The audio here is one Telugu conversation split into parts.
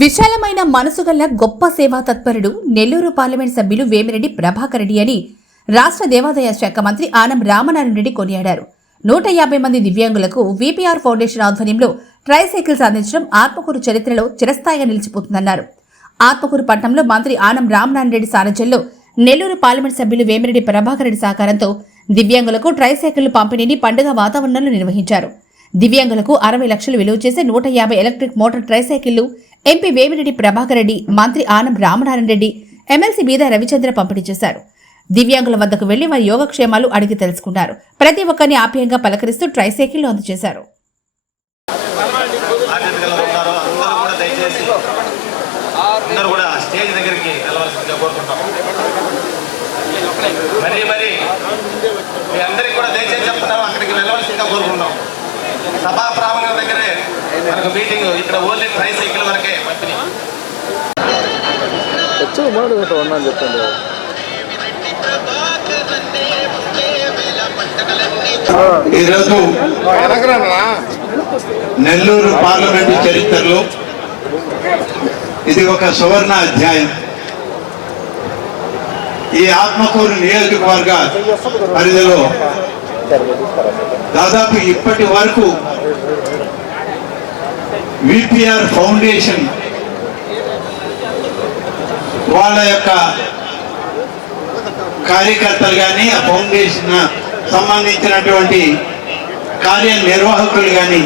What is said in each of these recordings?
విశాలమైన మనసు గల గొప్ప సేవా తత్పరుడు నెల్లూరు పార్లమెంట్ సభ్యులు వేమిరెడ్డి ప్రభాకర్ రెడ్డి అని రాష్ట్ర దేవాదాయ శాఖ మంత్రి ఆనం రామనారాయణ రెడ్డి కొనియాడారు. నూట యాభై మంది దివ్యాంగులకు విపిఆర్ ఫౌండేషన్ ఆధ్వర్యంలో ట్రైసైకిల్స్ అందించడం ఆత్మకూరు చరిత్రలో చిరస్థాయిగా నిలిచిపోతుందన్నారు. ఆత్మకూరు పట్టణంలో మంత్రి ఆనం రామనారాయణ రెడ్డి సారథ్యంలో నెల్లూరు పార్లమెంట్ సభ్యులు వేమిరెడ్డి ప్రభాకర్ రెడ్డి సహకారంతో దివ్యాంగులకు ట్రైసైకిళ్ళు పంపిణీని పండుగ వాతావరణంలో నిర్వహించారు. దివ్యాంగులకు అరవై లక్షలు విలువ చేసే నూట యాభై ఎలక్ట్రిక్ మోటార్ ట్రైసైకిళ్ళు ఎంపీ వేమిరెడ్డి ప్రభాకర్ రెడ్డి మంత్రి ఆనం రామనారాయణ రెడ్డి ఎమ్మెల్సీ బీద రవిచంద్ర పంపిణీ చేశారు. దివ్యాంగుల వద్దకు వెళ్ళి వారి యోగక్షేమాలు అడిగి తెలుసుకున్నారు. ప్రతి ఒక్కరిని ఆప్యాయంగా పలకరిస్తూ ట్రైసైకిల్ అందజేశారు. మరి మరి మీ అందరికీ కూడా దయచేసి చెప్తున్నాం అక్కడికి వెళ్ళవలసిందిగా కోరుకుంటాం సభా ప్రాంగణం దగ్గరే మనకు మీటింగ్ ఇక్కడ ఓన్లీ ట్రై సైకిల్ వరకే పంపిణీ వచ్చి ఉన్నాను చెప్పండి. ఈరోజు నెల్లూరు పార్లమెంటు చరిత్రలో ఇది ఒక సువర్ణ అధ్యాయం. ఈ ఆత్మకూరు నియోజకవర్గ పరిధిలో దాదాపు ఇప్పటి వరకు విపిఆర్ ఫౌండేషన్ వాళ్ళ యొక్క కార్యకర్తలు కానీ ఆ ఫౌండేషన్ సంబంధించినటువంటి కార్యనిర్వాహకులు కానీ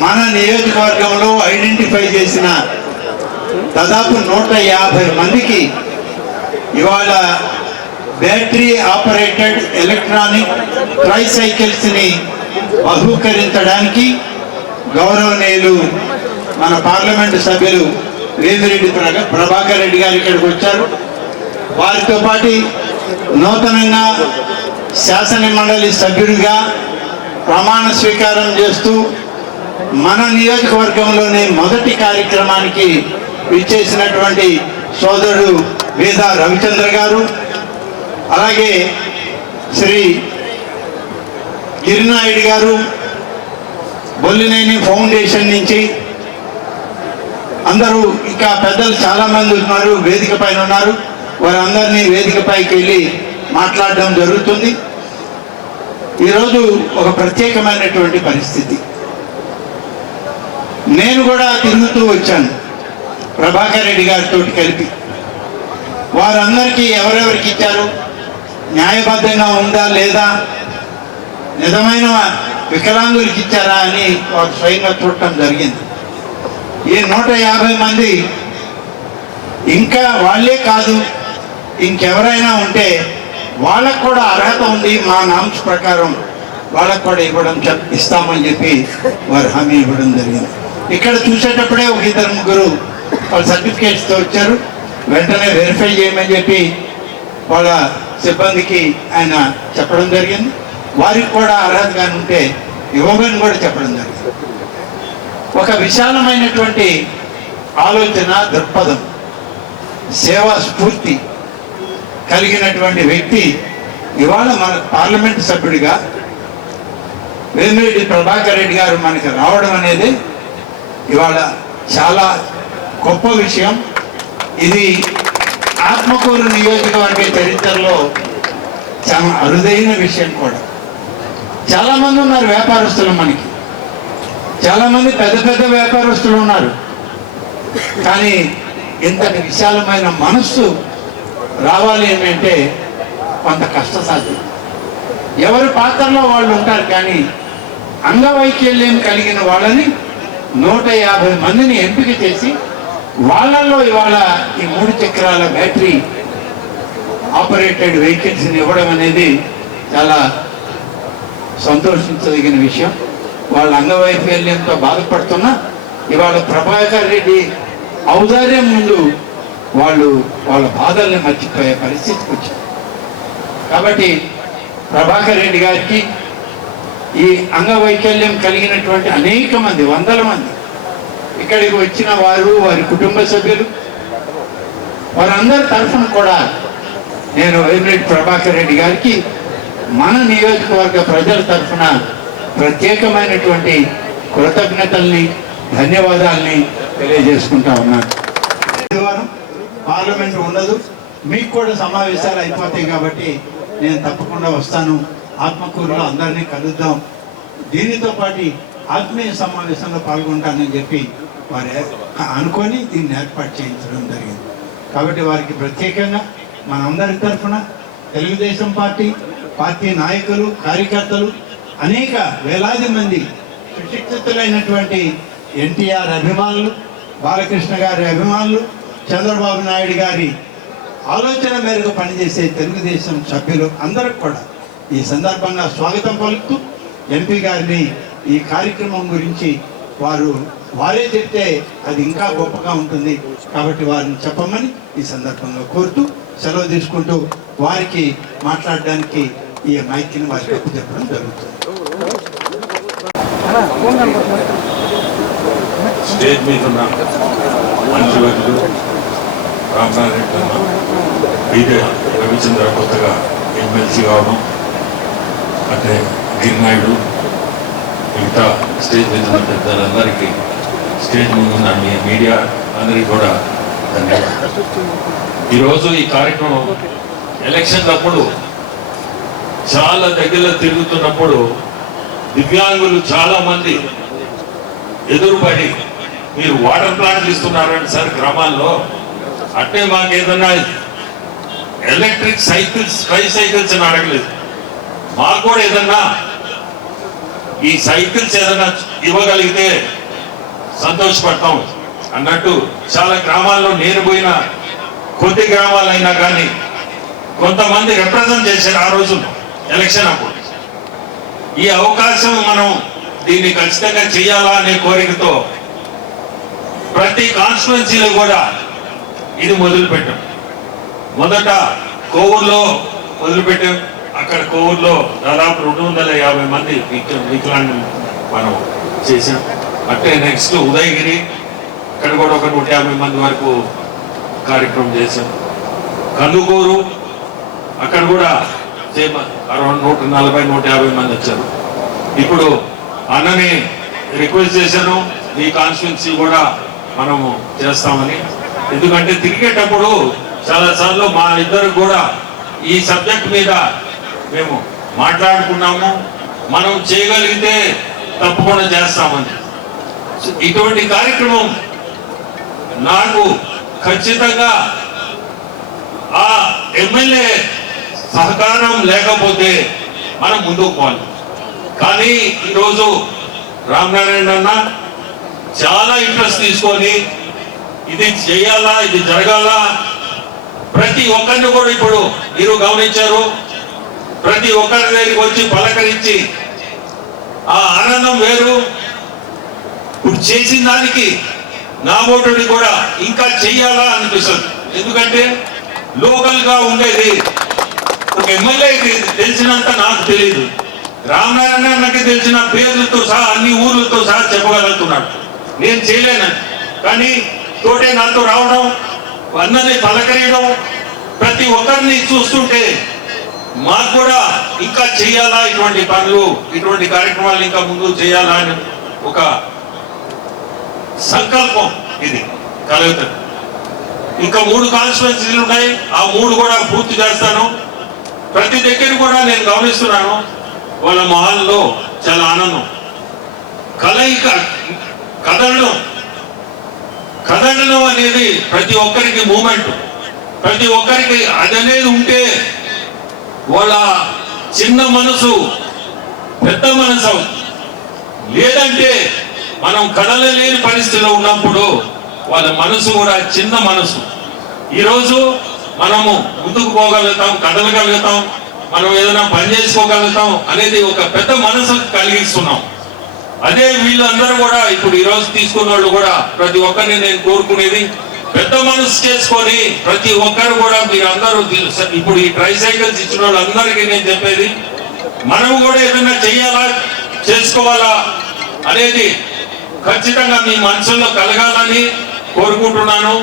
మన నియోజకవర్గంలో ఐడెంటిఫై చేసిన దాదాపు నూట యాభై మందికి ఇవాళ బ్యాటరీ ఆపరేటెడ్ ఎలక్ట్రానిక్ ట్రైసైకిల్స్ని బహూకరించడానికి గౌరవనీయులు మన పార్లమెంటు సభ్యులు వేమిరెడ్డి ప్రభాకర్ రెడ్డి గారు ఇక్కడికి వచ్చారు. వారితో పాటు నూతనంగా శాసన మండలి సభ్యుడిగా ప్రమాణ స్వీకారం చేస్తూ మన నియోజకవర్గంలోనే మొదటి కార్యక్రమానికి ఇచ్చేసినటువంటి సోదరుడు వేద రవిచంద్ర గారు. అలాగే శ్రీ గిరినాయుడు గారు బొల్లినేని ఫౌండేషన్ నుంచి అందరూ ఇంకా పెద్దలు చాలామంది ఉన్నారు వేదిక పైన ఉన్నారు. వారందరినీ వేదిక పైకి వెళ్ళి మాట్లాడడం జరుగుతుంది. ఈరోజు ఒక ప్రత్యేకమైనటువంటి పరిస్థితి. నేను కూడా తిరుగుతూ వచ్చాను ప్రభాకర్ రెడ్డి గారితో కలిపి. వారందరికీ ఎవరెవరికి ఇచ్చారు? న్యాయబద్ధంగా ఉందా లేదా? నిజమైన వికలాంగులకి ఇచ్చారా అని వారు స్వయంగా చూడటం జరిగింది. ఈ నూట యాభై మంది ఇంకా వాళ్ళే కాదు ఇంకెవరైనా ఉంటే వాళ్ళకు కూడా అర్హత ఉంది మా నామ్స్ ప్రకారం వాళ్ళకు కూడా ఇవ్వడం చెప్ ఇస్తామని చెప్పి వారు హామీ ఇవ్వడం జరిగింది. ఇక్కడ చూసేటప్పుడే ఒక ఇద్దరు ముగ్గురు వాళ్ళ సర్టిఫికేట్స్తో వచ్చారు. వెంటనే వెరిఫై చేయమని చెప్పి వాళ్ళ సిబ్బందికి ఆయన చెప్పడం జరిగింది. వారికి కూడా అర్హత కానీ ఉంటే ఇవ్వమని కూడా చెప్పడం జరుగుతుంది ఒక విశాలమైనటువంటి ఆలోచన దృక్పథం సేవా స్ఫూర్తి కలిగినటువంటి వ్యక్తి ఇవాళ మన పార్లమెంట్ సభ్యుడిగా వేమిరెడ్డి ప్రభాకర్ రెడ్డి గారు మనకి రావడం అనేది ఇవాళ చాలా గొప్ప విషయం. ఇది ఆత్మకూరు నియోజకవర్గ చరిత్రలో చాలా అరుదైన విషయం కూడా. చాలామంది ఉన్నారు వ్యాపారస్తులు మనకి. చాలామంది పెద్ద పెద్ద వ్యాపారస్తులు ఉన్నారు. కానీ ఇంతటి విశాలమైన మనస్సు రావాలి అని అంటే కొంత కష్టసాధ్యం. ఎవరి పాత్రలో వాళ్ళు ఉంటారు కానీ అంగవైకల్యం కలిగిన వాళ్ళని నూట యాభై మందిని ఎంపిక చేసి వాళ్ళల్లో ఇవాళ ఈ మూడు చక్రాల బ్యాటరీ ఆపరేటెడ్ వెహికల్స్ని ఇవ్వడం అనేది చాలా సంతోషించదగిన విషయం. వాళ్ళ అంగవైఫల్యంతో బాధపడుతున్నా ఇవాళ ప్రభాకర్ రెడ్డి ఔదార్యం ముందు వాళ్ళు వాళ్ళ బాధల్ని మర్చిపోయే పరిస్థితికి వచ్చారు. కాబట్టి ప్రభాకర్ రెడ్డి గారికి ఈ అంగవైకల్యం కలిగినటువంటి అనేక మంది వందల మంది ఇక్కడికి వచ్చిన వారు వారి కుటుంబ సభ్యులు వారందరి తరఫున కూడా నేను వేమిరెడ్డి ప్రభాకర్ రెడ్డి గారికి మన నియోజకవర్గ ప్రజల తరఫున ప్రత్యేకమైనటువంటి కృతజ్ఞతల్ని ధన్యవాదాలని తెలియజేసుకుంటా ఉన్నాను ఆదివారం పార్లమెంట్ ఉండదు. మీకు కూడా సమావేశాలు అయిపోతాయి కాబట్టి నేను తప్పకుండా వస్తాను. ఆత్మకూరులో అందరినీ కలుద్దాం. దీనితో పాటు ఆత్మీయ సమావేశంలో పాల్గొంటానని చెప్పి వారు అనుకొని దీన్ని ఏర్పాటు చేయించడం జరిగింది. కాబట్టి వారికి ప్రత్యేకంగా మనందరి తరఫున తెలుగుదేశం పార్టీ పార్టీ నాయకులు కార్యకర్తలు అనేక వేలాది మంది సుశిక్షితులైనటువంటి ఎన్టీఆర్ అభిమానులు బాలకృష్ణ గారి అభిమానులు చంద్రబాబు నాయుడు గారి ఆలోచన మేరకు పనిచేసే తెలుగుదేశం సభ్యులు అందరికి కూడా ఈ సందర్భంగా స్వాగతం పలుకుతూ ఎంపీ గారిని ఈ కార్యక్రమం గురించి వారు వారే చెప్తే అది ఇంకా గొప్పగా ఉంటుంది కాబట్టి వారిని చెప్పమని ఈ సందర్భంగా కోరుతూ సెలవు తీసుకుంటూ వారికి మాట్లాడడానికి ఈ మైక్ని వారికి అప్పు చెప్పడం జరుగుతుంది. స్టేజ్ మీద ఉన్న మంత్రివర్యులు రామనారాయణ బీజే రవిచంద్ర కొత్తగా ఎమ్మెల్సీ కావడం అంటే గిరినాయుడు మిగతా స్టేజ్ మీద ఉన్న పెద్దలందరికీ స్టేజ్ ముందు ఉన్న మీ మీడియా అందరికీ కూడా ధన్యవాదాలు. ఈరోజు ఈ కార్యక్రమం ఎలక్షన్లప్పుడు చాలా దగ్గరలో తిరుగుతున్నప్పుడు దివ్యాంగులు చాలా మంది ఎదురుపడి మీరు వాటర్ ప్లాంట్లు ఇస్తున్నారండి సార్ గ్రామాల్లో. అంటే మాకు ఏదన్నా ఎలక్ట్రిక్ సైకిల్స్ ట్రై సైకిల్స్ అని అడగలేదు. మాకు కూడా ఏదన్నా ఈ సైకిల్స్ ఏదన్నా ఇవ్వగలిగితే సంతోషపడతాం అన్నట్టు చాలా గ్రామాల్లో నేను పోయిన కొద్ది గ్రామాలైనా కానీ కొంతమంది రిప్రజెంట్ చేశారు ఆ రోజు ఎలక్షన్ అప్పుడు. ఈ అవకాశం మనం దీన్ని ఖచ్చితంగా చేయాలా అనే కోరికతో ప్రతి కాన్స్టిట్యున్సీలో కూడా ఇది మొదలు పెట్టాం మొదట కోవూరులో మొదలుపెట్టాం. అక్కడ కోవూరులో దాదాపు రెండు వందల యాభై మంది వికలాంగులు మనం చేసాం అంటే నెక్స్ట్ ఉదయగిరి అక్కడ కూడా ఒక నూట యాభై మంది వరకు కార్యక్రమం చేశాం. కందుకూరు అక్కడ కూడా సేమ్ అరౌండ్ నూట నలభై నూట యాభై మంది వచ్చారు. ఇప్పుడు అన్నని రిక్వెస్ట్ చేశాను ఈ కాన్స్టిట్యున్సీ కూడా మనము చేస్తామని. ఎందుకంటే తిరిగేటప్పుడు చాలా సార్లు మా ఇద్దరు కూడా ఈ సబ్జెక్ట్ మీద మేము మాట్లాడుకున్నాము మనం చేయగలిగితే తప్పకుండా చేస్తామని. ఇటువంటి కార్యక్రమం నాకు ఖచ్చితంగా ఆ ఎమ్మెల్యే సహకారం లేకపోతే మనం ముందుకు పోవాలి. కానీ ఈరోజు రామనారాయణ అన్న చాలా ఇంట్రెస్ట్ తీసుకొని ఇది చేయాలా ఇది జరగాలా? ప్రతి ఒక్కరిని కూడా ఇప్పుడు మీరు గమనించారు. ప్రతి ఒక్కరి దగ్గరికి వచ్చి పలకరించి ఆ ఆనందం వేరు. ఇప్పుడు చేసిన దానికి నా ఓటుని కూడా ఇంకా చెయ్యాలా అనిపిస్తుంది. ఎందుకంటే లోకల్గా ఉండేది ఒక ఎమ్మెల్యేకి తెలిసినంత నాకు తెలియదు రామనారాయణ నాకు తెలిసిన పేర్లతో సహా అన్ని ఊర్లతో సహా చెప్పగలుగుతున్నాడు నేను చేయలేను. కానీ తోటే నాతో రావడం అందరిని పలకరియడం ప్రతి ఒక్కరిని చూస్తుంటే మాకు కూడా ఇంకా చేయాలా ఇటువంటి పనులు ఇటువంటి కార్యక్రమాలు ఇంకా ముందు చేయాలా అని ఒక సంకల్పం ఇది కలుగుతుంది ఇంకా మూడు కాన్స్టిట్యున్సీలు ఉన్నాయి. ఆ మూడు కూడా పూర్తి చేస్తాను. ప్రతి దగ్గర కూడా నేను గమనిస్తున్నాను వాళ్ళ మొహాల్లో చాలా ఆనందం. కలయిక కదలడం కదలడం అనేది ప్రతి ఒక్కరికి మూమెంట్. ప్రతి ఒక్కరికి అది అనేది ఉంటే వాళ్ళ చిన్న మనసు పెద్ద మనసు. లేదంటే మనం కదలలేని పరిస్థితిలో ఉన్నప్పుడు వాళ్ళ మనసు కూడా చిన్న మనసు. ఈరోజు మనము ముందుకు పోగలుగుతాం కదలగలుగుతాం మనం ఏదైనా పని చేసుకోగలుగుతాం అనేది ఒక పెద్ద మనసు కలిగిస్తున్నాం. అదే వీళ్ళందరూ కూడా ఇప్పుడు ఈ రోజు తీసుకున్న వాళ్ళు కూడా ప్రతి ఒక్కరిని నేను కోరుకునేది పెద్ద మనసు చేసుకొని ప్రతి ఒక్కరు కూడా మీరు అందరూ ఇప్పుడు ఈ ట్రై సైకిల్స్ ఇచ్చిన వాళ్ళందరికీ నేను చెప్పేది మనం కూడా ఏదైనా చేయాలా చేసుకోవాలా అనేది ఖచ్చితంగా మీ మనసులో కలగాలని కోరుకుంటున్నాను.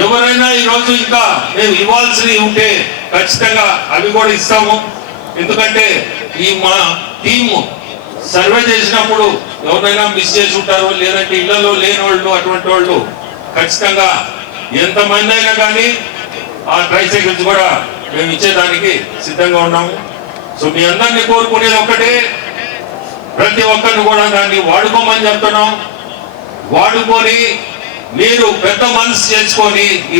ఎవరైనా ఈరోజు ఇంకా మేము ఇవ్వాల్సినవి ఉంటే ఖచ్చితంగా అవి కూడా ఇస్తాము. ఎందుకంటే ఈ మా టీము సర్వే చేసినప్పుడు ఎవరైనా మిస్ చేసి ఉంటారు లేదంటే ఇళ్ళలో లేని వాళ్ళు అటువంటి వాళ్ళు ఖచ్చితంగా ఎంతమంది అయినా కానీ ఆ ట్రైసైకిల్స్ కూడా మేము ఇచ్చేదానికి సిద్ధంగా ఉన్నాము. సో మీ అందరినీ కోరుకునేది ఒకటే ప్రతి ఒక్కరిని కూడా దాన్ని వాడుకోమని చెప్తున్నాం. వాడుకొని మీరు పెద్ద మనసు చేసుకొని ఈ